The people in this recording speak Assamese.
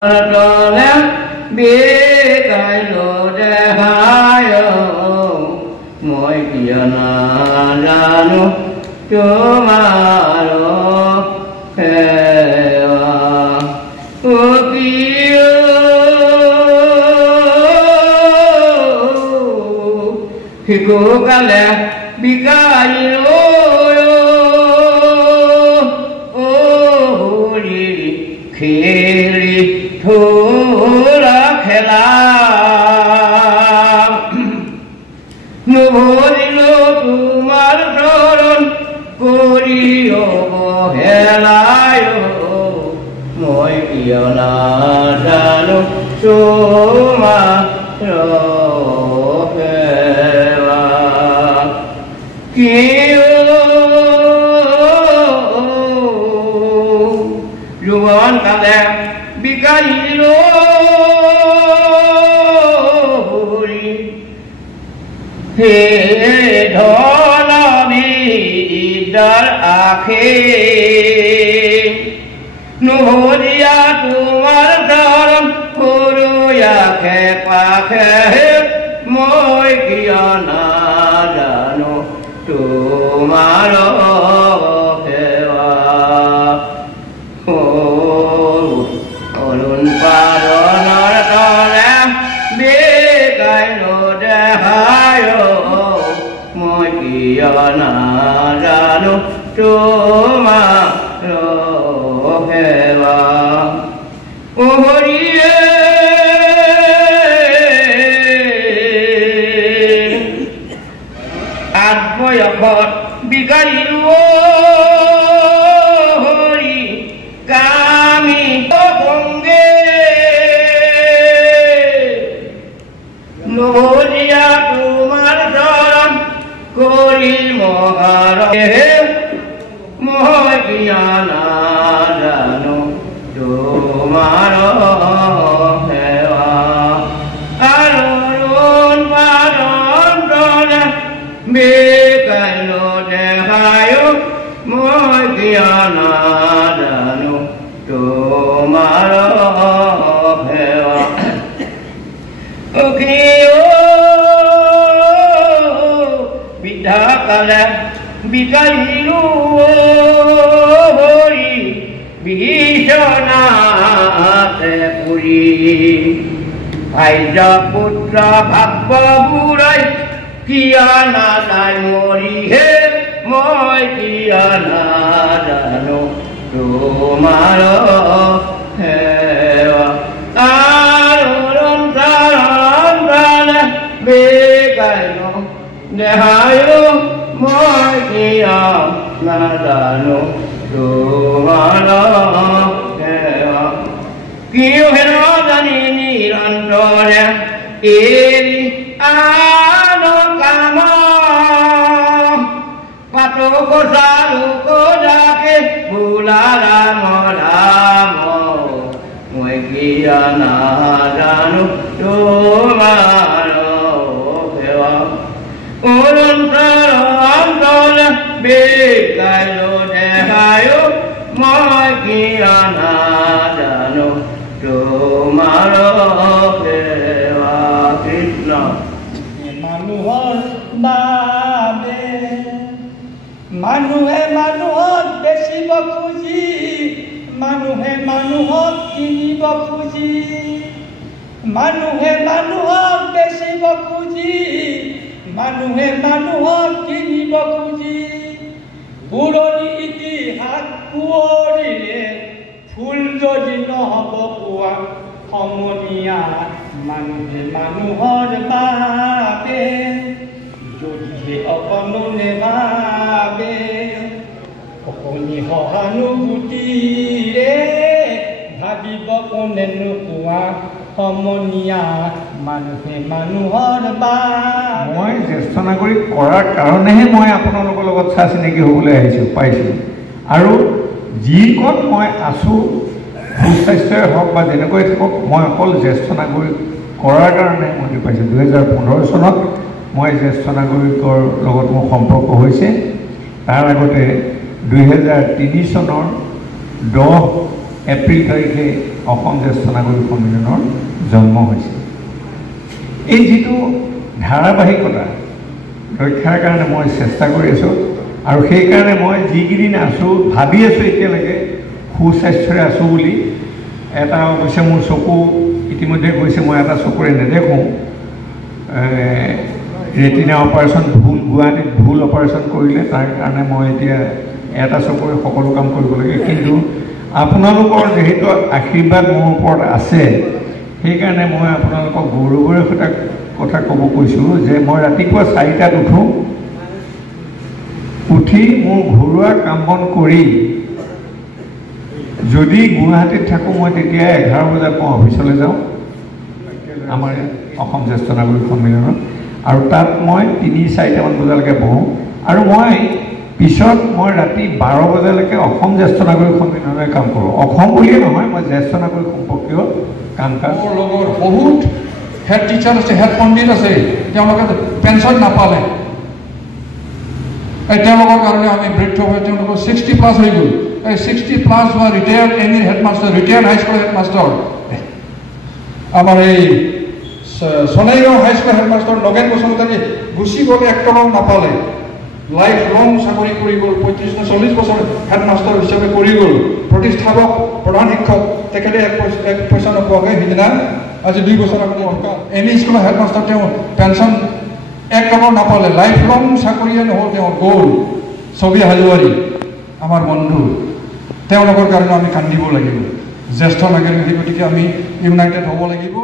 Tole bikai lo dehayo moi kiana lanu tomaro hewa ukiyo hiko kale bikai lo khiri thora khela nuhorilo tumar choron koriyo helayo moi kiana danu soma rohela kiyo Luan kale bikai lori he dhola bidar akhe nuhodia tumar dharam kuru yakhe pakhe moi kiana dano tumaro Nadano toma rohela ohoriye advoyakot bigailu hori kami bonge nodia tumar daram Koril mohara moh kiana dano tomaro hewa alon paron dona bekalo dehayo moh kiana dano tomaro hewa Kala bikailu hori bishana puri Aida putra bhagwa burai kiana nai mori he moi kiana dano tomaro hewa aron saran dana bekailu dehayo moi kiana dano tomaro hewa kiyo hero dani nirandore eri ano kamo pato ko salu ko dake bulara molamo moi kiana dano tomaro hewa Ulun salam dole bekailo dehayo moi kiana dano tomaro hewa Krishna Manuhor babe Manuhe manuhor besibo khuji Manuhe manuhor kinibo khuji Manuhe manuhor besibo khuji Manuhe manuhor kiniব খুজি পুৰণি ইতিহাস পুৰণিলে ফুল যদি নহ'ব পোৱা সমনীয়া মানুহে মানুহৰ বাবে যদিহে অকণো নেভাবে অকণি সহানুভূতিৰে ভাবিব কোনে নোপোৱা সমনীয়া মানুহে মানুহৰ বাবে মই জ্যেষ্ঠ নাগৰিক কৰাৰ কাৰণেহে মই আপোনালোকৰ লগত চা চিনাকি হ'বলৈ পাইছোঁ আৰু যিকণ মই আছোঁ সুস্বাস্থ্যই হওক বা যেনেকৈ থাকক মই অকল জ্যেষ্ঠ নাগৰিক কৰাৰ কাৰণে মই পাইছোঁ 2015 চনত মই জ্যেষ্ঠ নাগৰিকৰ লগত মোৰ সম্পৰ্ক হৈছে তাৰ আগতে 2003 চনৰ 10 এপ্ৰিল তাৰিখে অসম জ্যেষ্ঠ নাগৰিক সন্মিলনৰ জন্ম হৈছে। এই যিটো ধাৰাবাহিকতা ৰক্ষাৰ কাৰণে মই চেষ্টা কৰি আছোঁ, আৰু সেইকাৰণে মই যিকেইদিন আছোঁ ভাবি আছোঁ এতিয়ালৈকে সুস্বাস্থ্যৰে আছোঁ বুলি। এটা অৱশ্যে মোৰ চকু ইতিমধ্যে গৈছে, মই এটা চকুৰে নেদেখোঁ। ৰেটিনা অপাৰেশ্যন গুৱাহাটীত ভুল অপাৰেশ্যন কৰিলে, তাৰ কাৰণে মই এতিয়া এটা চকুৰে সকলো কাম কৰিব লাগে। কিন্তু আপোনালোকৰ যিহেতু আশীৰ্বাদ মোৰ ওপৰত আছে, সেইকাৰণে মই আপোনালোকক গৌৰৱৰে কথা ক'ব কৈছোঁ যে মই ৰাতিপুৱা 4টাত উঠোঁ, উঠি মোৰ ঘৰুৱা কাম বন কৰি যদি গুৱাহাটীত থাকোঁ মই তেতিয়া 11 বজাত মই অফিচলৈ যাওঁ আমাৰ অসম জ্যেষ্ঠ নাগৰিক সন্মিলনত, আৰু তাত মই 3-4টামান বজালৈকে বহোঁ। আৰু মই পিছত মই ৰাতি 12 বজালৈকে অসম জ্যেষ্ঠ নাগৰিক সন্মিলনৰে কাম কৰোঁ। অসম বুলিয়ে নহয়, মই জ্যেষ্ঠ নাগৰিক সম্পৰ্কীয় কাম কাজ। মোৰ লগৰ বহুত হেড টিচাৰ আছে, হেড পণ্ডিত আছে, তেওঁলোকে পেঞ্চন নাপালে। তেওঁলোকৰ কাৰণে আমি বৃদ্ধ হৈ তেওঁলোকৰ 60+ হৈ গ'ল। এই 60+ হোৱা ৰিটায়াৰ্ড এনি হেডমাষ্টাৰ, ৰিটায়াৰ্ড হাইস্কুলৰ হেডমাষ্টাৰ, আমাৰ এই সোণাইগাঁও হাইস্কুলৰ হেডমাষ্টাৰ নগেন বসুমতাৰী গুচি গ'লে 1 টকাও নাপালে। লাইফ লং চাকৰি কৰি গ'ল, 35-40 বছৰ হেডমাষ্টাৰ হিচাপে কৰি গ'ল। প্ৰতিষ্ঠাপক প্ৰধান শিক্ষক, তেখেতে 1 পইচা নোপোৱাকৈ সিদিনা আজি 2 বছৰ আগতে এম ই স্কুলৰ হেডমাষ্টাৰ, তেওঁ পেঞ্চন 1 টকাও নাপালে। লাইফ লং চাকৰিয়ে নহ'ল, তেওঁ গ'ল। ছবি হাজোৱাৰী আমাৰ বন্ধু, তেওঁলোকৰ কাৰণে আমি কান্দিব লাগিব। জ্যেষ্ঠ নাগৰিক, গতিকে আমি ইউনাইটেড হ'ব লাগিব।